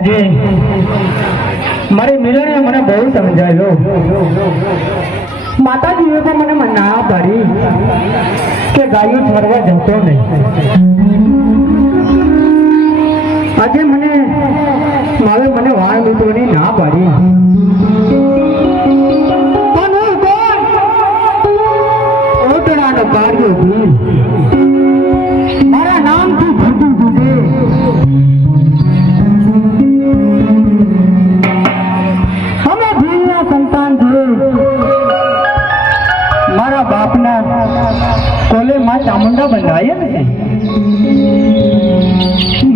આજે મારી મિલણે મને બહુ સમજાવ્યો. માતાજીએ તો મને ના પાડી કે ગાયું ફરવા જતો નહીં. આજે મને વાણ મિત્રોની ના પાડી. ઓટણાનો કાર્યો ભીલ મારા નામથી ભૂતું દુજે. અમે ભીલના સંતાન છે. મારા બાપના કોલે માં ચામુંડા બંધાય ને.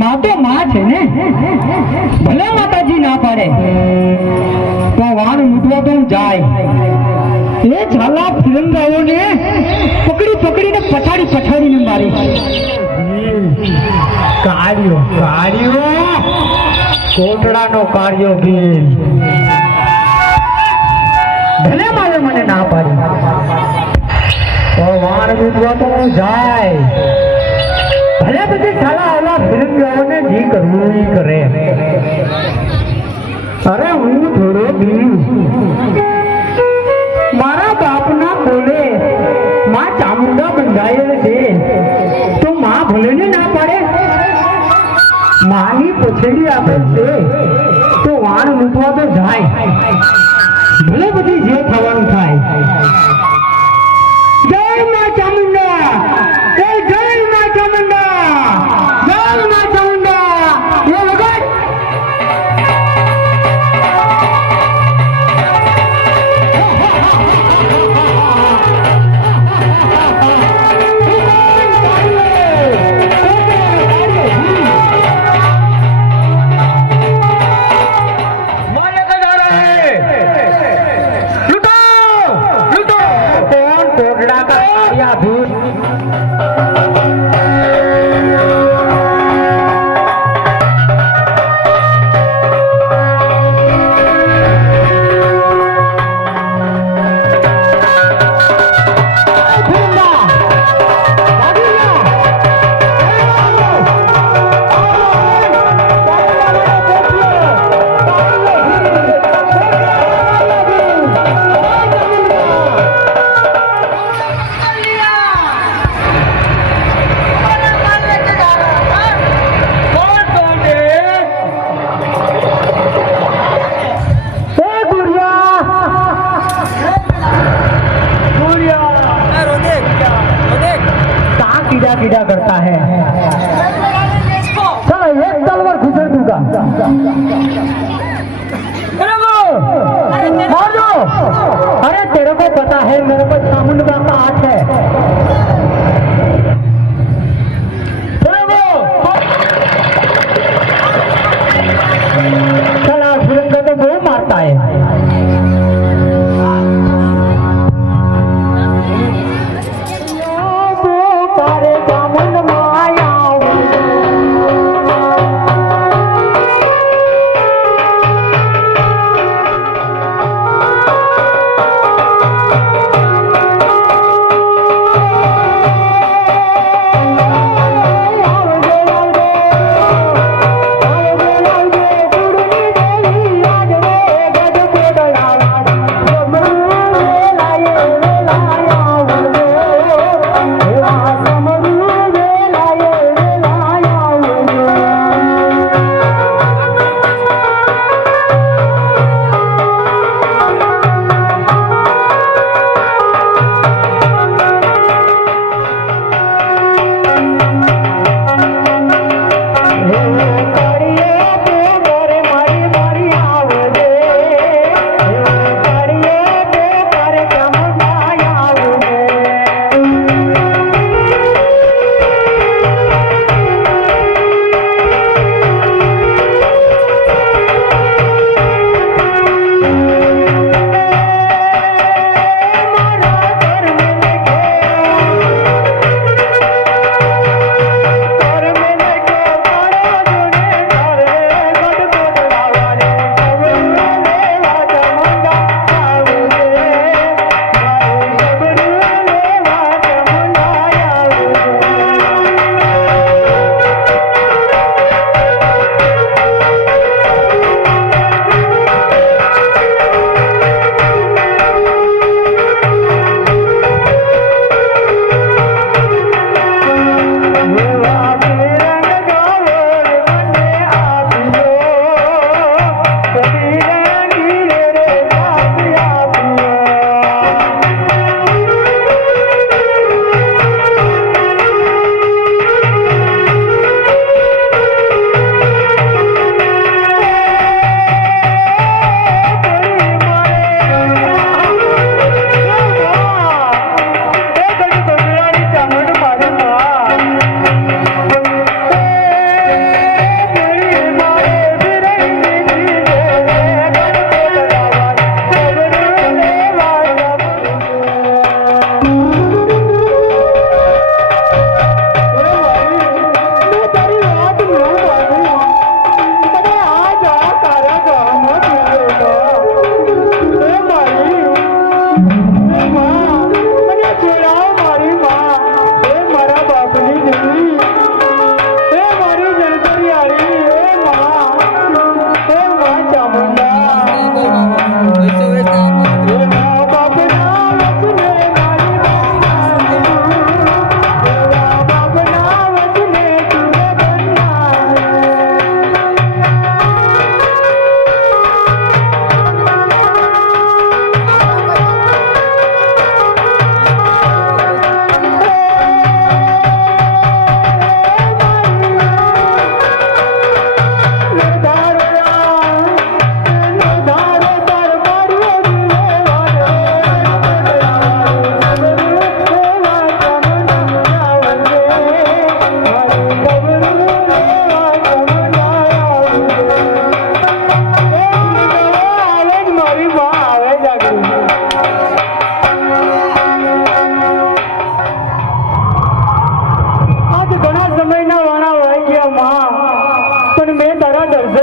માં તો માં છે ને. ભલે માતાજી ના પાડે તો વાણ મૂકવા તો જાય. એ છાલા ફિરંગાઓને પકડીને પછાડીને મારી. કાર્યો કોટડાનો કાર્યો ભીલ. ભલે મારે મને ના પાડી તો વાણ મૂકવા તો જાય. ભલે બધી છાલા આવા ફિરંગાઓને જી કરવું ઈ કરે. અરે હું થોડો ભીલ મારા બાપના કોલે માં ચામુંડા બંધાયેલ છે તો માં ભલે ને ના પાડે. માની પૂછેલી આપે છે તો વાણ મૂકવા તો જાય. ભલે બધી જે થવાનું થાય. જય માં ચામુંડા, જય માં ચામુંડા, જય માં ચામુંડા. એ વગર कीड़ा करता है. चलो एक तलवार घुसेड़ दूंगा. मार दो. अरे तेरे को पता है मेरे को चामुंडा का हाथ है. चला सूरज को तो बहुत मारता है.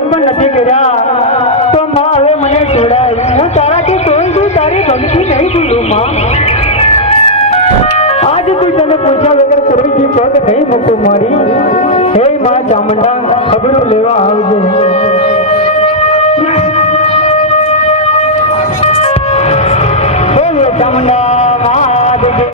દર્શન પણ નથી કર્યા તો માં હવે મને છોડાય. હું તારાથી કોઈ છું, તારી ભક્તિ નહીં ભૂલું માં. આજ કોઈ તને પૂછ્યા વગર કોઈ જી પગ નહીં મૂકું મારી. હે માં ચામુંડા ખબરો લેવા આવજે. બોલો ચામુંડા.